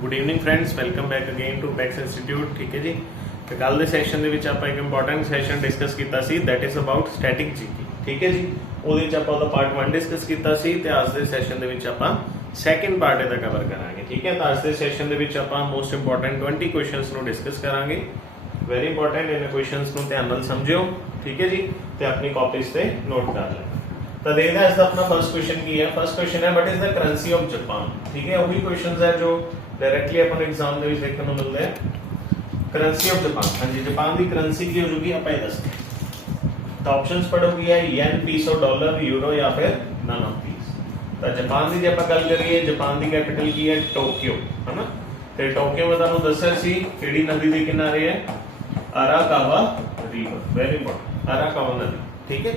Good evening friends, welcome back again to Backs institute. ठीक है जी, तो कल के सैशन ਦੇ ਵਿੱਚ ਆਪਾਂ ਇੱਕ ਇੰਪੋਰਟੈਂਟ ਸੈਸ਼ਨ ਡਿਸਕਸ ਕੀਤਾ ਸੀ, that is about static GK. ਠੀਕ ਹੈ ਜੀ, ਉਹਦੇ ਵਿੱਚ ਆਪਾਂ ਉਹਦਾ ਪਾਰਟ 1 ਡਿਸਕਸ ਕੀਤਾ ਸੀ ਤੇ ਅੱਜ ਦੇ ਸੈਸ਼ਨ ਦੇ ਵਿੱਚ ਆਪਾਂ ਸੈਕੰਡ ਪਾਰਟ ਇਹਦਾ ਕਵਰ ਕਰਾਂਗੇ। ਠੀਕ ਹੈ, ਤਾਂ ਅੱਜ ਦੇ ਸੈਸ਼ਨ ਦੇ ਵਿੱਚ ਆਪਾਂ ਮੋਸਟ ਇੰਪੋਰਟੈਂਟ 20 ਕੁਐਸਚਨਸ ਨੂੰ ਡਿਸਕਸ ਕਰਾਂਗੇ। ਵੈਰੀ ਇੰਪੋਰਟੈਂਟ, ਇਹਨਾਂ ਕੁਐਸਚਨਸ ਨੂੰ ਧਿਆਨ ਨਾਲ ਸਮਝਿਓ। ਠੀਕ ਹੈ ਜੀ, ਤੇ ਆਪਣੀ ਕਾਪੀਜ਼ ਤੇ ਨੋਟ ਕਰ ਲੈਣਾ। तो देखना है अपना फर्स्ट क्वेश्चन की है। फर्स्ट क्वेश्चन है what is the currency of Japan. ठीक है, वही क्वेश्चंस है जो डायरेक्टली अपन एग्जाम ਦੇ ਵਿੱਚ ਦੇਖਣ ਨੂੰ ਮਿਲਦੇ ਆ। करेंसी ऑफ जापान, हाँ जी, जापान ਦੀ करेंसी ਕੀ ਹੋ ਜੂਗੀ ਆਪਾਂ ਇਹ ਦੱਸਦੇ ਹਾਂ। ਤਾਂ ਆਪਸ਼ਨਸ ਪੜੋਗੇ ਹੈ ਯੈਨ, ਪੀਸੋ, ਡਾਲਰ, ਯੂਰੋ ਜਾਂ ਫਿਰ ਨਨ ਆਫ ਥੀਸ। ਤਾਂ ਜਾਪਾਨ ਦੀ ਜੇ ਆਪਾਂ ਗੱਲ ਕਰੀਏ, ਜਾਪਾਨ ਦੀ ਕੈਪੀਟਲ ਕੀ ਹੈ? ਟੋਕੀਓ, ਹੈ ਨਾ। ਤੇ ਟੋਕੀਓ ਮੈਂ ਤੁਹਾਨੂੰ ਦੱਸਿਆ ਸੀ ਕਿਹੜੀ ਨਦੀ ਦੇ ਕਿਨਾਰੇ ਹੈ? ਅਰਾਕਾਵਾ ਰਿਵਰ। ਵੈਰੀ ਇੰਪੋਰਟੈਂਟ, ਅਰਾਕਾਵਾ ਨਦੀ। ਠੀਕ ਹੈ,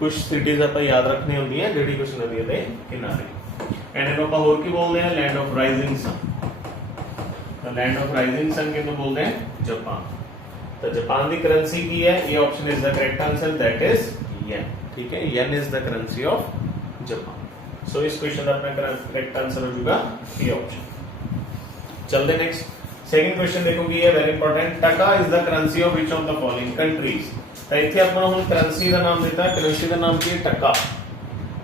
कुछ सिटीज आप याद रखनी होंगी है जी कुछ नदियों के किनारे। एंड आप होर की बोलते हैं? Land of rising sun. Land of rising sun किसको बोलते हैं? जापान। तो जापान की करेंसी की है, ये option is the correct answer, that is yen. ठीक है, yen is the currency of Japan. So इस क्वेश्चन का अपना करेक्ट आंसर हो जाएगा ये ऑप्शन। चलते नेक्स्ट सेकंड क्वेश्चन देखोगे, ये वेरी इंपॉर्टेंट। टका is the currency of which of the following countries. ਤਾਂ ਇੱਥੇ ਆਪਾਂ ਨੂੰ ਹੁਣ ਕਰੰਸੀ ਦਾ ਨਾਮ ਦਿੱਤਾ। ਕਰੰਸੀ ਦਾ ਨਾਮ ਕੀ ਹੈ? ਟੱਕਾ।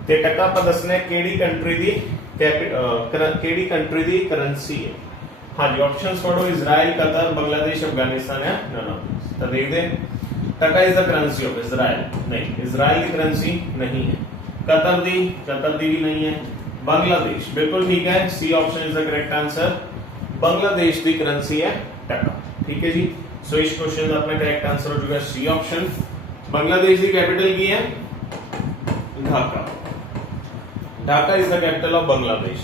ਤੇ ਟੱਕਾ ਆਪਾਂ ਦੱਸਣਾ ਕਿਹੜੀ ਕੰਟਰੀ ਦੀ ਕਿਹੜੀ ਕੰਟਰੀ ਦੀ ਕਰੰਸੀ ਹੈ। ਹਾਂਜੀ, ਆਪਸ਼ਨਸ ਪੜੋ, ਇਜ਼ਰਾਈਲ, ਕਤਰ, ਬੰਗਲਾदेश, ਅਫਗਾਨਿਸਤਾਨ ਹੈ ਨਾ। ਤਾਂ ਦੇਖਦੇ taka is the currency of Israel. ਨਹੀਂ, ਇਜ਼ਰਾਈਲ ਦੀ ਕਰੰਸੀ ਨਹੀਂ ਹੈ। ਕਤਰ ਦੀ ਵੀ ਨਹੀਂ ਹੈ। ਬੰਗਲਾदेश ਬਿਲਕੁਲ ਠੀਕ ਹੈ, ਸੀ option is the correct ਆंसर। ਬੰਗਲਾदेश the currency ਹੈ ਟੱਕਾ। ठीक है जी, सो इस क्वेश्चन का अपना करेक्ट आंसर हो जाएगा सी ऑप्शन। बांग्लादेश की कैपिटल की है? Dhaka. Dhaka is the capital of Bangladesh.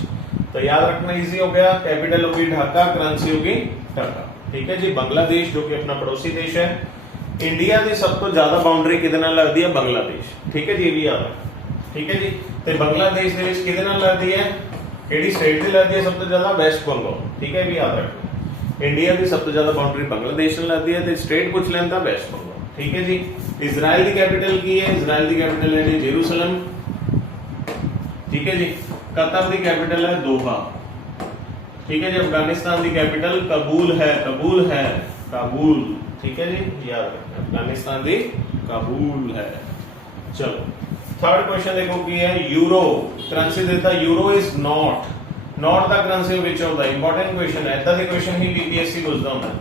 तो याद रखना इजी हो गया, कैपिटल होगी ढाका, करेंसी होगी टका। ठीक है जी, बांग्लादेश जो कि अपना पड़ोसी देश है। इंडिया की सब तो ज्यादा बाउंड्री किहदे नाल लगदी है? बांग्लादेश। ठीक है जी, ये भी याद है। ठीक है जी, ते बांग्लादेश दे विच किहदे नाल लगदी है? किहड़ी स्टेट दी लगदी है सब तो ज्यादा? वेस्ट बंगाल। ठीक है, भी याद रखो। इंडिया की सब तो ज्यादा बाउंड्री बांग्लादेश नाल लगदी है ते स्टेट पूछ लें तो वेस्ट बंगाल। ठीक है जी, इजराइल की कैपिटल की है? इजराइल की कैपिटल है जी जेरूसलम। ठीक है जी, कतर की कैपिटल है दोहा। ठीक है जी, अफगानिस्तान की कैपिटल काबुल है। काबुल। ठीक है जी, याद रखना, अफगानिस्तान की काबुल है। चलो थर्ड क्वेश्चन देखो की है, यूरो करेंसी देता। Euro is not the currency which of the. Important question है, इतना क्वेश्चन ही बीपीएससी पूछता होता है।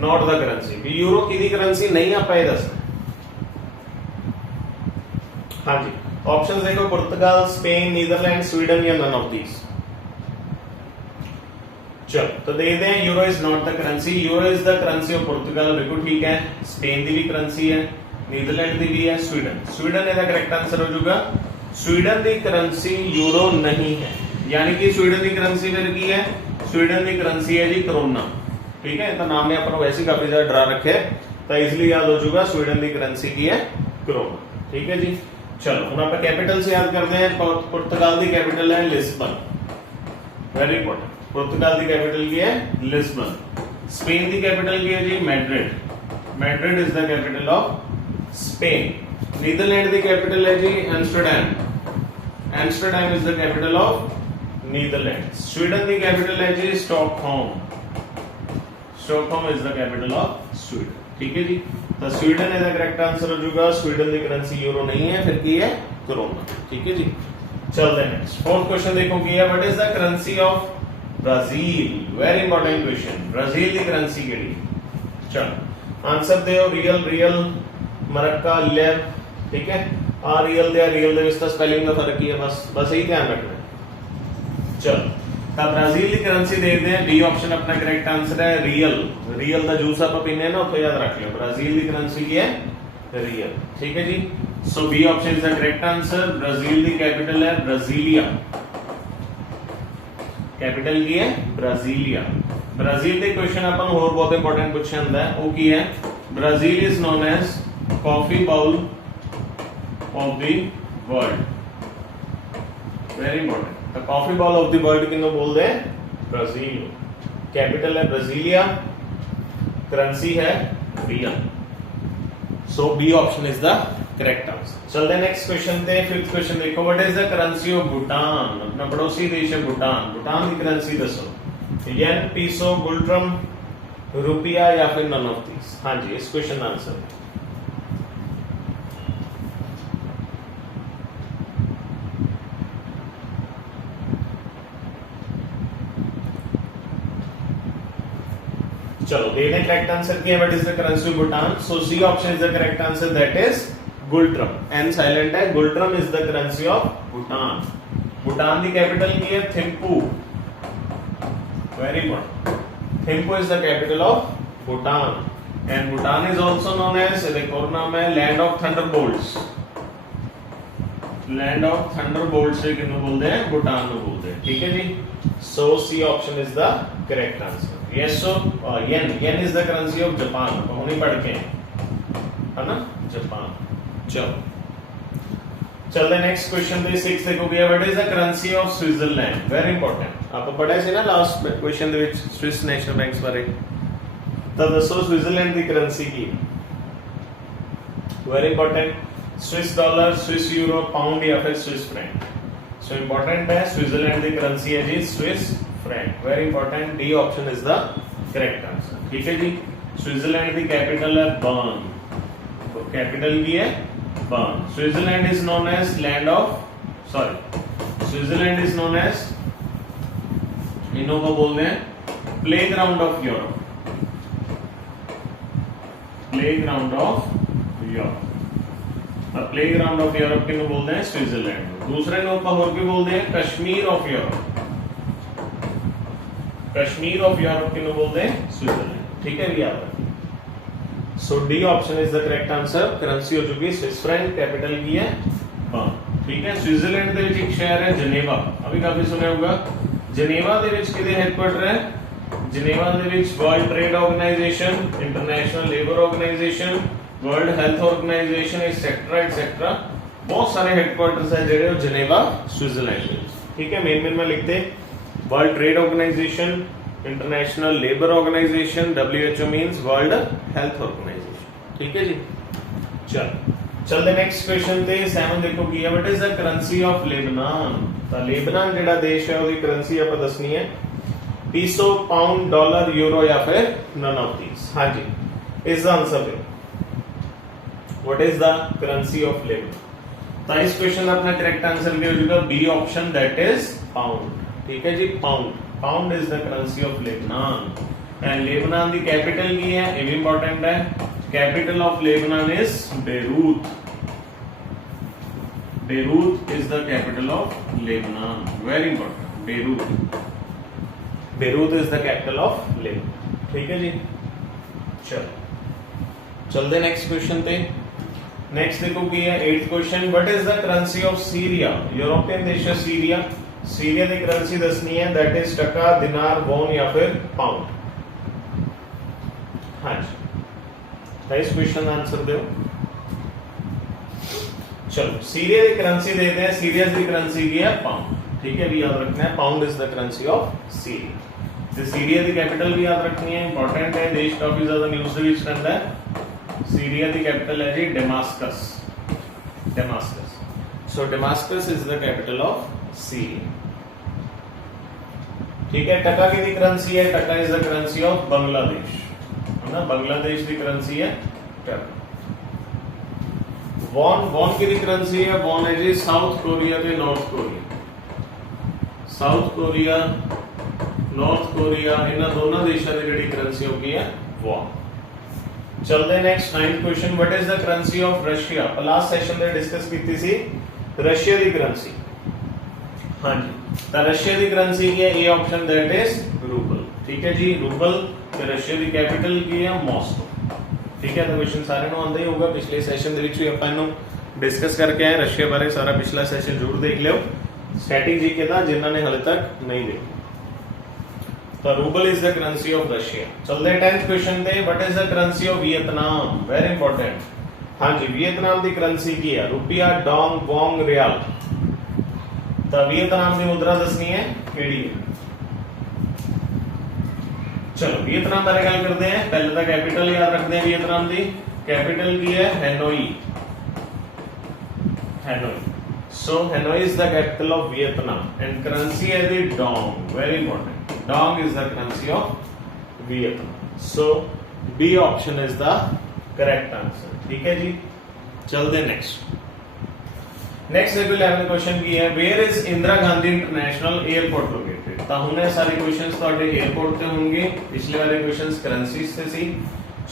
नॉट द करेंसी भी यूरो की करेंसी नहीं, आप ये दसना। हाँ जी, ऑप्शंस देखो, पुर्तगाल, स्पेन, नीदरलैंड, स्वीडन या नन ऑफ दीस। चलो तो देखते हैं, euro is not the currency. Euro is the currency of Portugal, बिल्कुल ठीक है। स्पेन की भी करेंसी है, नीदरलैंड की भी है, स्वीडन इसका करेक्ट आंसर हो जाएगा। स्वीडन की करेंसी यूरो नहीं है, यानी कि स्वीडन की करेंसी फिर की है? स्वीडन की करेंसी है जी करोना। ठीक है, तो नाम ने अपन वैसे काफी ज्यादा डरा रखे, तो इजिली याद हो जाएगा स्वीडन की करेंसी की है करोना। ठीक है जी, चलो हम आप कैपिटल से याद करते हैं। पुर्तगाल की कैपिटल है लिस्बन। वेरी इंपॉर्टेंट, पुर्तगाल की कैपिटल की है लिस्बन। स्पेन की कैपिटल की है जी Madrid. Madrid is the capital of Spain. Netherland की कैपिटल है जी Amsterdam. Amsterdam is the capital of Netherland. Sweden की कैपिटल है जी Stockholm. Stockholm is the capital of Sweden. ठीक है जी, तो स्वीडन इसका करेक्ट आंसर हो जाएगा। स्वीडन की करेंसी यूरो नहीं है, फिर की है? करोना। ठीक है जी, चलते हैं नेक्स्ट। फोर्थ क्वेश्चन देखो की है, what is the currency of Brazil. Very important question, Brazil की करेंसी केड़ी? चलो आंसर दो, रियल, मरक्का, लेव। ठीक है, आ रियल दे विच स्पेलिंग का फर्क ही है, बस यही ध्यान रखना। चलो तो ब्राजील की करेंसी देखते हैं। बी ऑप्शन अपना करेक्ट आंसर है, रियल का जूस आप पीने ना, तो याद रख लो ब्राजील की करेंसी की है रियल। ठीक है जी, so B option is the correct answer. Brazil की कैपिटल है ब्राजीलिया। कैपिटल की है ब्राजीलिया। ब्राजील के क्वेश्चन अपन और बहुत इंपॉर्टेंट पूछे होंगे, वो की है? Brazil is known as coffee bowl of the world. Very important, तो coffee bowl of the world किन्हों बोलते हैं? ब्राजील। कैपिटल है ब्राजीलिया, करेंसी है real. So B option is the correct answer. चलते हैं नेक्स्ट क्वेश्चन पे। फिफ्थ क्वेश्चन देखो, what is the currency of Bhutan. अपना पड़ोसी देश है भूटान। भूटान की करेंसी दसो। येन, पीसो, गुल्ट्रम, रुपया या फिर नन ऑफ दीस? हाँ जी, इस क्वेश्चन का आंसर चलो दे दें करेक्ट आंसर की। What is the currency of Bhutan? So C option is the correct answer, that is ngultrum. N silent है, ngultrum is the currency of Bhutan. Bhutan दी कैपिटल की है Thimphu, very good. Thimphu is the capital of Bhutan and Bhutan is also known as, एक और नाम है, land of thunderbolts. Land of thunderbolts से किन्हों बोलते हैं? भूटान को बोलते हैं, ठीक है जी। So C option is the correct answer. Yes, so yen, yen is the currency of Japan. तो नहीं पढ़ के है ना, जापान। चलो चलते नेक्स्ट क्वेश्चन पे 6 देखोगे। What is the currency of Switzerland? Very important. आप पढ़ा सी ना लास्ट क्वेश्चन दे विच स्विस नेशनल बैंक्स बारे। तो दसो स्विट्जरलैंड की करेंसी की। Very important. Swiss dollar, Swiss euro, pound या फिर स्विस फ्रैंक? सो इंपॉर्टेंट है, स्विट्जरलैंड की करेंसी है जी Swiss franc. Very important, D option is the correct answer, ठीक है जी। स्विट्जरलैंड की कैपिटल है बर्न, तो कैपिटल की है Bern. Switzerland is known as land of, sorry, Switzerland is known as, इन्हों को बोलते हैं playground of Europe. Playground of Europe, playground of Europe किन्हों बोलते हैं? स्विट्जरलैंड। दूसरे लोग का और भी बोलते हैं Kashmir of Europe. Kashmir of Europe किन्हों बोलते हैं? स्विट्जरलैंड, ठीक है भैया। So D option is the correct answer. Currency हो चुकी है स्विस फ्रैंक, कैपिटल की है बर्न, ठीक है। स्विट्जरलैंड ਦੇ ਵਿੱਚ ਇੱਕ ਸ਼ਹਿਰ ਹੈ ਜਨੇਵਾ, अभी काफी सुने होगा। ਜਨੇਵਾ ਦੇ ਵਿੱਚ ਕਿਹਦੇ ਹੈਡਕੁਆਰਟਰ ਹੈ? ਜਨੇਵਾ ਦੇ ਵਿੱਚ world trade organization, international labour organization, world health organization etcetera बहुत सारे हेडक्वार्टर्स है जेडे जनेवा स्विट्जरलैंड में, ठीक है। मेन में लिखते world trade organization, international labour organization, WHO means world health organization, ठीक है जी। चलते नेक्स्ट क्वेश्चन ते 7 देखो की है। What is the currency of Lebanon? तो लेबनान जेड़ा देश है ओदी करेंसी आप दसनी है पीसो, पाउंड, डॉलर, यूरो या फिर नन ऑफ दीस? हां जी, is the answer. What is the currency of Lebanon? तो इस क्वेश्चन का अपना करेक्ट आंसर क्या हो जाएगा? B option, that is pound, ठीक है जी। Pound, pound is the currency of Lebanon and Lebanon दी कैपिटल की है, ये भी इंपॉर्टेंट है। Capital of Lebanon is Beirut. Beirut is the capital of Lebanon, very important. Beirut, Beirut is the capital of Lebanon, ठीक है जी। चलते next question पे। नेक्स्ट देखो की है 8th question. What is the currency of Syria? European देश है Syria. Syria की करेंसी दसनी है, दैट इज टका, दिनार, वॉन या फिर पाउंड? हाँ जी, इस क्वेश्चन का आंसर दो। चलो सीरिया की करेंसी देते हैं। सीरिया की करेंसी की है पाउंड, ठीक है भी याद रखना है। Pound is the currency of Syria. तो सीरिया की कैपिटल भी याद रखनी है, इंपॉर्टेंट है, देश काफी ज्यादा न्यूज ਦੇ ਵਿੱਚ ਰਹਿੰਦਾ है। सीरिया की कैपिटल है जी Damascus, Damascus. So Damascus is the capital of Syria, ठीक है। टका की दी करेंसी है, taka is the currency of Bangladesh, है ना, बांग्लादेश की करेंसी है टका। वॉन, वॉन की दी करेंसी है, वॉन है जी साउथ कोरिया ते north Korea. South Korea, north Korea, इन्हां दोनों देशों की जिहड़ी करेंसी होगी है वॉन। चलते next 9th question. What is the currency of Russia? Last session में डिस्कस की थी रशिया की करेंसी, हाँ जी। तो रशिया की करेंसी की है A option, that is rouble, ठीक है जी। रूबल ते रशिया की कैपिटल की है मॉस्को, ठीक है। तो क्वेश्चन सारे ਨੂੰ ਆਉਂਦਾ ਹੀ ਹੋਊਗਾ, ਪਿਛਲੇ ਸੈਸ਼ਨ ਦੇ ਵਿੱਚ ਵੀ ਆਪਾਂ ਇਹਨੂੰ डिस्कस करके आए रशिया बारे। सारा पिछला सैशन जरूर देख लियो, स्टैटिक जीके ਦਾ ਜਿਨ੍ਹਾਂ ਨੇ ਹਲੇ तक नहीं देखा। तो rouble is the currency of Russia. चलते 10th क्वेश्चन पे। What is the currency of Vietnam? Very important, हाँ जी। वियतनाम की करेंसी की है रुपया, डोंग, वोंग, रियाल। तो वियतनाम की मुद्रा दसनी है केड़ी है? चलो वियतनाम बारे गल करते हैं। पहले तो कैपिटल याद रखते हैं वियतनाम की। कैपिटल की है Hanoi, Hanoi. So Hanoi is the capital of Vietnam and currency है दी dong, very important. Dong is the currency of Vietnam. So B option is the correct answer. ठीक है जी, चलते नेक्स्ट। नेक्स्ट देखो 11 question की है, where is Indira Gandhi international airport located. तो हुणे सारे क्वेश्चंस ਤੁਹਾਡੇ एयरपोर्ट ਤੇ ਹੋਣਗੇ, ਪਿਛਲੇ ਵਾਲੇ क्वेश्चंस ਕਰੰਸੀਜ਼ ਤੇ ਸੀ।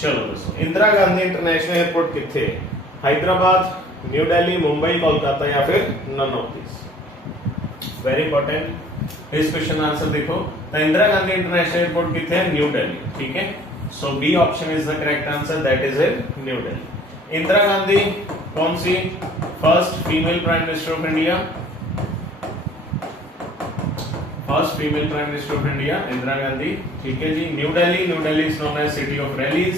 चलो दसो इंदिरा गांधी इंटरनेशनल एयरपोर्ट किथे है? हैदराबाद, न्यू दिल्ली, मुंबई, कोलकाता या फिर none of this. Very important इस क्वेश्चन आंसर देखो। तो इंदिरा गांधी इंटरनेशनल एयरपोर्ट किथे है? न्यू दिल्ली। ठीक है, so B option is the correct answer, that is it new Delhi. Indira Gandhi कौन सी? First female prime minister of India, first female prime minister of India Indira Gandhi. ठीक है जी। New Delhi, new Delhi is known as city of rallies,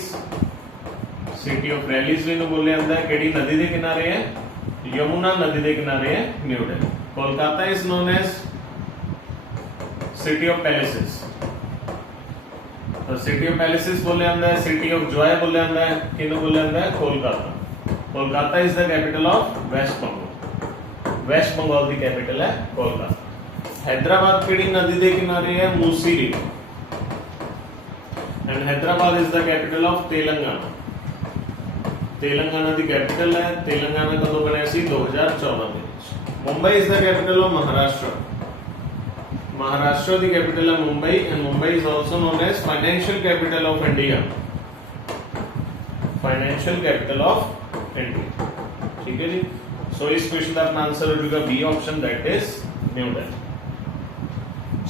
city of rallies भी बोले जाता है। केड़ी नदी के किनारे है? यमुना नदी के किनारे है new Delhi. Kolkata is known as city of palaces, तो सिटी ऑफ पैलेसेस बोले जाता है, सिटी ऑफ जॉय बोले जाता है, किन्हों बोले जाता है? Kolkata. Kolkata is the capital of waste Bengal, West Bengal की कैपिटल है कोलकाता। हैदराबाद केड़ी नदी के किनारे है? Musi river, and Hyderabad is the capital of Telangana, Telangana की कैपिटल है। तेलंगाना कदों बने सी? 2014 में। Mumbai is the capital of Maharashtra, Maharashtra की कैपिटल है Mumbai, and Mumbai is also known as financial capital of India, financial capital of India. ठीक है जी। सो इस क्वेश्चन का अपना आंसर हो जाएगा B option, that is new Delhi.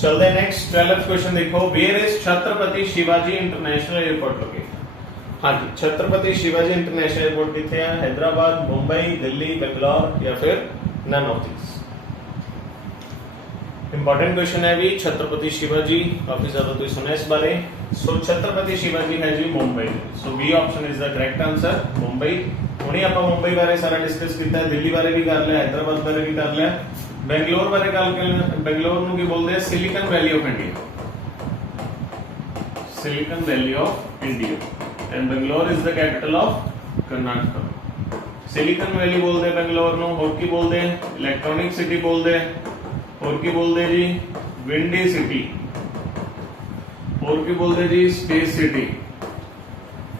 चलते नेक्स्ट 12th क्वेश्चन देखो, where is Chhatrapati Shivaji international airport located. हाँ जी, छत्रपति शिवाजी इंटरनेशनल एयरपोर्ट किथे है? हैदराबाद, मुंबई, दिल्ली, बेंगलोर या फिर none of this. Important question है भी, छत्रपति शिवाजी काफी ज्यादा तो सुना इस बारे। सो छत्रपति शिवाजी है जी Mumbai, so B option is the correct answer, Mumbai. हुणे आपां मुंबई बारे सारा डिस्कस कीता है, दिल्ली बारे भी कर लिया, हैदराबाद बारे भी कर लिया, बेंगलोर बारे गल कर, बेंगलोर नूं की बोलदे हैं? Silicon valley of India, silicon valley of India, and Bangalore is the capital of Karnataka. Silicon valley बोलते हैं बेंगलोर नूं, होर की बोलते हैं? इलेक्ट्रॉनिक सिटी बोलते हैं, और की बोलते जी? विंडी सिटी, और की बोलते जी? स्पेस सिटी,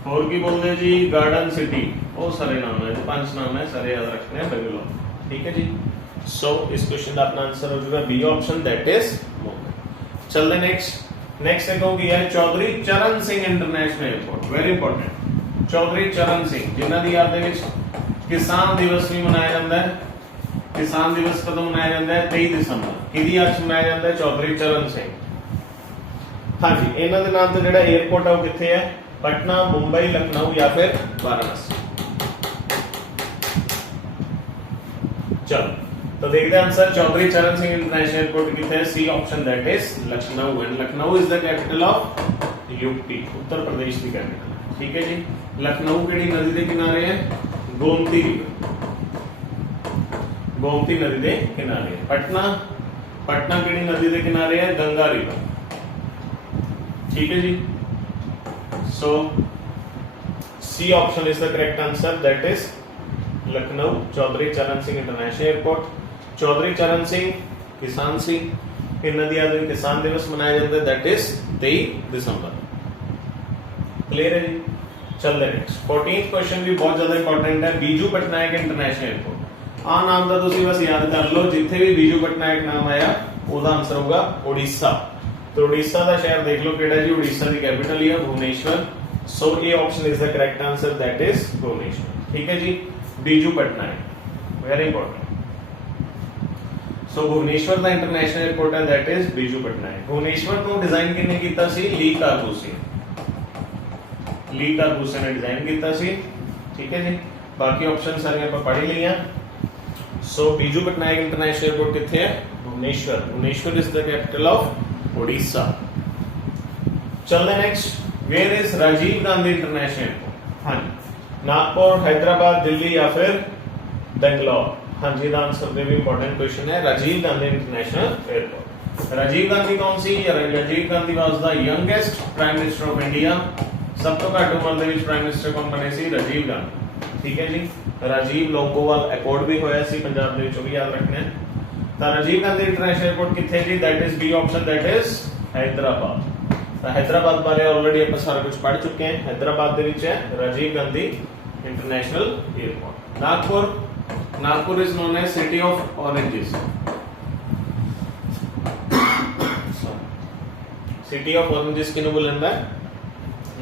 और की बोलते जी? Garden city. बहुत सारे नाम है, 5 नाम है, सारे याद रखने हैं बेंगलोर। ठीक है जी। सो इस क्वेश्चन का अपना आंसर हो जाएगा B option, that is Mumbai. चलते नेक्स्ट देखो कि है Chaudhary Charan Singh international airport. Very important, Chaudhary Charan Singh जिन्हां दी याद दे विच किसान दिवस भी मनाया जाता है। किसान दिवस कदों मनाया जाता है? 23 दिसंबर। किहदी याद च मनाया जाता है? चौधरी चरण सिंह। हाँ जी, इन्हां दे नाम ते जिहड़ा एयरपोर्ट है वो कित्थे है? पटना, मुंबई, लखनऊ या फिर वाराणसी। चलो तो देखते हैं answer. Chaudhary Charan Singh international airport कितने है? C option, that is Lucknow, and Lucknow is the capital of UP, Uttar Pradesh की कैपिटल। ठीक है जी। लखनऊ केड़ी नदी के किनारे है? गोमती रिवर, गोमती नदी के किनारे। पटना, पटना केड़ी नदी के किनारे है? गंगा रिवर। ठीक है जी। So C option is the correct answer, that is Lucknow, Chaudhary Charan Singh international airport. Chaudhary Charan Singh, किसान सिंह, इन नदियां दिन किसान दिवस मनाया जाता है, दैट इज 23 दिसंबर। क्लियर है जी। चलते नेक्स्ट 14th क्वेश्चन भी बहुत ज्यादा इंपॉर्टेंट है, बीजू पटनायक इंटरनेशनल एयरपोर्ट। आ नाम का तुम बस याद कर लो, जिथे भी बीजू पटनायक नाम आया उसका आंसर होगा उड़ीसा। तो उड़ीसा का शहर देख लो केड़ा जी? उड़ीसा की कैपिटल ही है Bhubaneswar. So A option is the correct answer, that is Bhubaneswar. ठीक है जी। Biju Patnaik, very important. So Bhubaneswar का इंटरनेशनल एयरपोर्ट है, दैट इज बीजू पटनायक। भुवनेश्वर को डिजाइन किन्ने कीता सी? ली कार्बूसिए, ली कार्बूसिए ने डिजाइन कीता सी। ठीक है जी। बाकी ऑप्शन सारे आप पढ़ ही लिया। So Biju Patnaik international airport किथे है? Bhubaneswar. Bhubaneswar is the capital of Orissa. चलते next, where is Rajiv Gandhi international airport? हाँ जी, नागपुर, हैदराबाद, दिल्ली या फिर बेंगलोर। हाँ जी, आंसर भी इंपॉर्टेंट क्वेश्चन है, राजीव गांधी इंटरनेशनल एयरपोर्ट। राजीव गांधी कौन सी? Rajiv Gandhi was the youngest prime minister of India. सब तो घट उम्र दे विच प्राइम मिनिस्टर कौन बने सी? राजीव गांधी। ठीक है जी। राजीव लोंगोवाल अकॉर्ड भी होया सी पंजाब दे विच, भी याद रखना है। तो राजीव गांधी इंटरनेशनल एयरपोर्ट किथे जी? That is B option, that is Hyderabad. तो हैदराबाद बारे ऑलरेडी आप सारा कुछ पढ़ चुके हैं। हैदराबाद दे विच है Rajiv Gandhi international airport. Nagpur, Nagpur is known as city of oranges. City of oranges किनु बोलंदा है?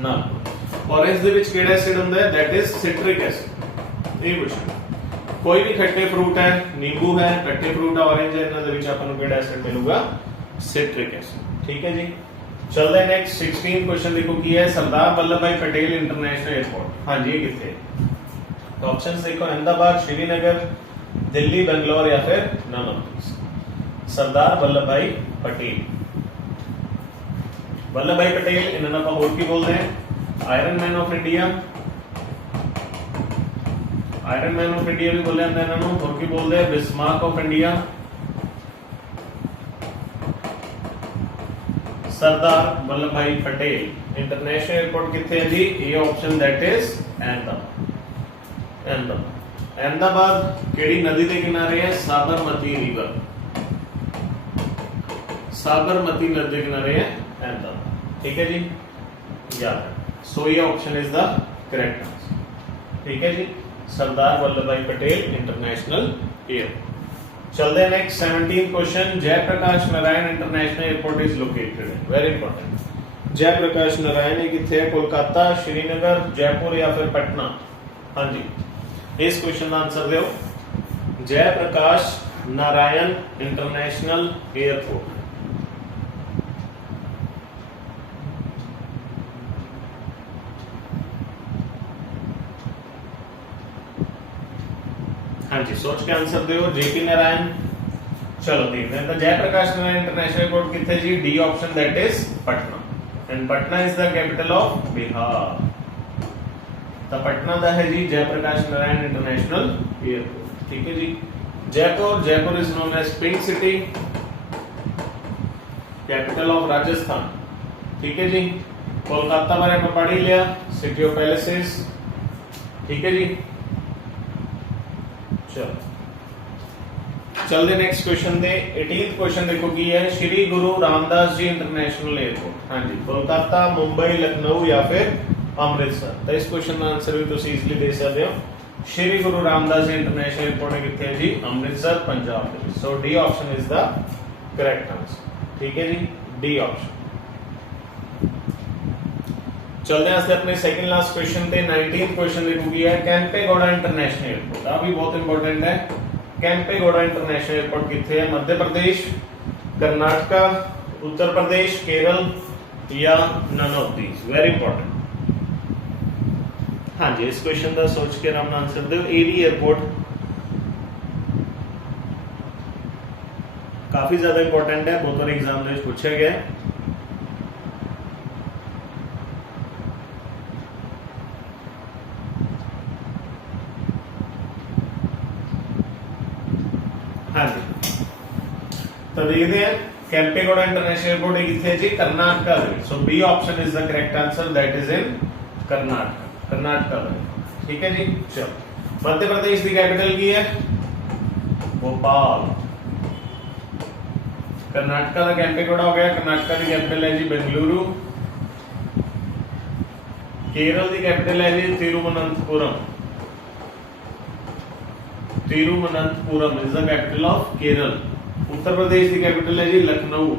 नागपुर। ऑरेंज दे विच केड़ा एसिड हुंदा है? That is citric acid. ये क्वेश्चन कोई भी खट्टे फ्रूट है, नींबू है, खट्टे फ्रूट है, ऑरेंज है, इन्हां दे विच आपां नूं केड़ा एसिड मिलूगा? Citric acid. ठीक है जी। चलते नेक्स्ट 16 क्वेश्चन देखो की है सरदार वल्लभ भाई पटेल इंटरनेशनल एयरपोर्ट। हाँ जी, ये किथे? तो ऑप्शंस देखो अहमदाबाद, श्रीनगर, दिल्ली, बेंगलोर या फिर नन ऑफ दीस। सरदार वल्लभ भाई पटेल, वल्लभ भाई पटेल इन्होंने आप और की बोलते हैं iron man of India. Iron man of India भी बोले जाते हैं इन्होंने, और की बोलते हैं Bismarck of India. Sardar Vallabh भाई पटेल इंटरनेशनल एयरपोर्ट किथे है जी? ये option that is Ahmedabad. Ahmedabad, Ahmedabad केड़ी नदी के किनारे है? साबरमती रिवर। साबरमती नदी के किनारे है अहमदाबाद। ठीक है जी, याद है। सो ये option is the correct answer. ठीक है जी, सरदार वल्लभ भाई पटेल इंटरनेशनल एयरपोर्ट। चलते हैं next 17 question. Jayaprakash Narayan international airport is located. Very important. Jayaprakash Narayan ये किथे है? कोलकाता, श्रीनगर, जयपुर या फिर पटना? हाँ जी, इस क्वेश्चन का आंसर दो। Jayaprakash Narayan international airport. हाँ जी, सोच के आंसर दो। जेपी नारायण। चलो देखते हैं। तो जयप्रकाश नारायण इंटरनेशनल एयरपोर्ट किथे जी? D option that is Patna. And Patna is the capital of Bihar. तो पटना दा है जी जयप्रकाश नारायण इंटरनेशनल एयरपोर्ट। ठीक है जी। Jaipur, Jaipur is known as pink city, capital of Rajasthan. ठीक है जी। कोलकाता बारे में पढ़ ही लिया, सिटी ऑफ पैलेसेस। ठीक है जी। चलते नेक्स्ट क्वेश्चन दे 18th क्वेश्चन देखो की है श्री गुरु रामदास जी इंटरनेशनल एयरपोर्ट। हाँ जी, कोलकाता, मुंबई, लखनऊ या फिर अमृतसर। तो इस क्वेश्चन का आंसर भी तुम इजीली दे सकते हो। श्री गुरु रामदास जी इंटरनेशनल एयरपोर्ट कितने है जी? Amritsar, Punjab. So D option is the correct answer. ठीक है जी, डी ऑप्शन। चलते हैं अपने सेकंड लास्ट क्वेश्चन पे 19th क्वेश्चन देखो की है कैंपेगौड़ा इंटरनेशनल एयरपोर्ट। अभी बहुत इंपॉर्टेंट है। कैंपेगौड़ा इंटरनेशनल एयरपोर्ट किथे है? मध्य प्रदेश, कर्नाटका, उत्तर प्रदेश, केरल या none of these. Very important. हाँ जी, इस क्वेश्चन का सोच के आराम आंसर दो। एवी एयरपोर्ट काफी ज्यादा इंपॉर्टेंट है, बहुत बार एग्जाम में पूछा गया है। हाँ जी, तो देखते हैं कैंपेगौड़ा इंटरनेशनल एयरपोर्ट किथे जी? Karnataka. So B option is the correct answer, that is in Karnataka. Karnataka. ठीक है जी। चलो, मध्य प्रदेश की कैपिटल की है भोपाल। कर्नाटका का कैंपेगौड़ा हो गया। कर्नाटका की कैपिटल है जी बेंगलुरु। केरल की कैपिटल है जी Thiruvananthapuram. Thiruvananthapuram is the capital of Kerala. Uttar Pradesh की कैपिटल है जी लखनऊ।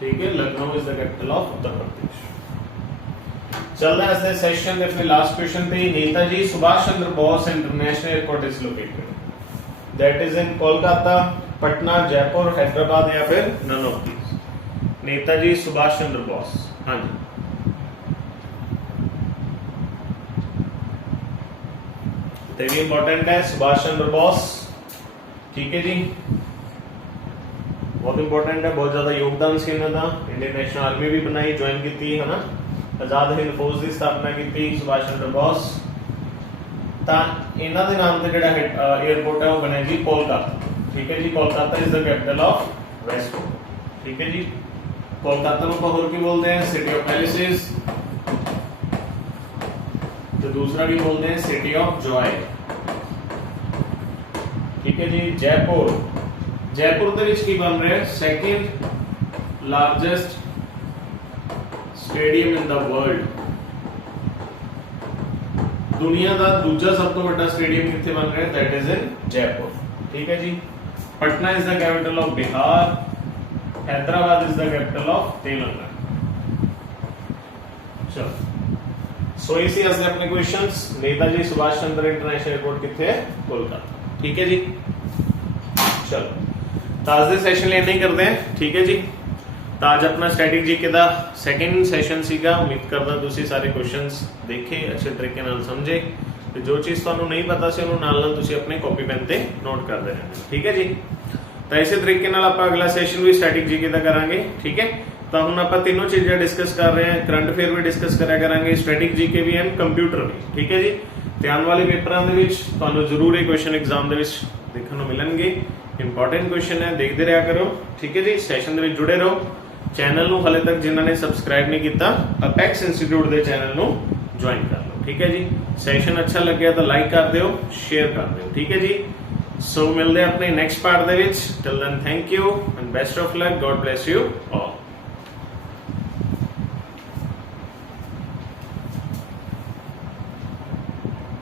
ठीक है, Lucknow is the capital of Uttar Pradesh. चल रहा है सेशन अपने लास्ट क्वेश्चन पे। Netaji Subhash Chandra Bose international airport is located. That is in Kolkata, Patna, Jaipur, Hyderabad या फिर none of these. Netaji Subhash Chandra Bose. हाँ जी, तो इंपॉर्टेंट है सुभाष चंद्र बोस। ठीक है जी, बहुत इंपॉर्टेंट है, बहुत ज्यादा योगदान सी इन्हां दा। इंडियन नेशनल आर्मी भी बनाई, ज्वाइन की है ना। आजाद हिंद फौज की स्थापना की सुभाष चंद्र बोस। इन्हां दे नाम ते जिहड़ा एयरपोर्ट है वो बने जी कोलकाता। ठीक है जी, Kolkata is the capital of waste Bengal. ठीक है जी, कोलकाता में होर की बोलते हैं? City of palaces. तो दूसरा भी बोलते हैं सिटी ऑफ जॉय। ठीक है जी, जयपुर। जयपुर दे विच की बन रहा है? Second largest stadium in the world, दुनिया का दूजा सब तो बड़ा स्टेडियम कितने बन रहा है, दैट इज इन जयपुर। ठीक है जी। Patna is the capital of Bihar, Hyderabad is the capital of Telangana. चलो सो इसी असले अपने questions, Netaji Subhash Chandra international airport कितने है, कोलकाता। ठीक है जी। चलो तो आज दे सैशन ले नहीं करते हैं। ठीक है जी। तो आज अपना स्टैटिक जीके दा सैकेंड सैशन सीगा। उम्मीद करदा तुसी सारे क्वेश्चंस देखे, अच्छे तरीके नाल समझे ते जो चीज तुहानू नहीं पता सी उहनू नाल नाल तुसी अपने कॉपी पेन ते नोट करदे रहना। ठीक है जी। तो इसे तरीके नाल आपां अगला सैशन भी स्टैटिक जीके दा करांगे। ठीक है। तो हुण आपां तीनों चीज़ां डिस्कस कर रहे हैं, करंट अफेयर भी डिस्कस करा करांगे, स्टैटिक जीके भी एंड कंप्यूटर भी। ठीक है जी। ते आने वाले पेपरां दे विच तुहानू जरूर ये क्वेश्चन एग्जाम दे विच देखने को मिलणगे। इंपॉर्टेंट क्वेश्चन है, देखते रहा करो। ठीक है जी। सैशन दे विच जुड़े रहो। चैनल नू हाले तक जिन्होंने सबसक्राइब नहीं किया, अपेक्स इंस्टीट्यूट के चैनल नू ज्वाइन कर लो। ठीक है जी। सैशन अच्छा लगे तो लाइक कर दो, शेयर कर दो। ठीक है जी। सो मिलते हैं अपने नेक्स्ट पार्ट दे विच। Till then thank you and best of luck. God bless you all.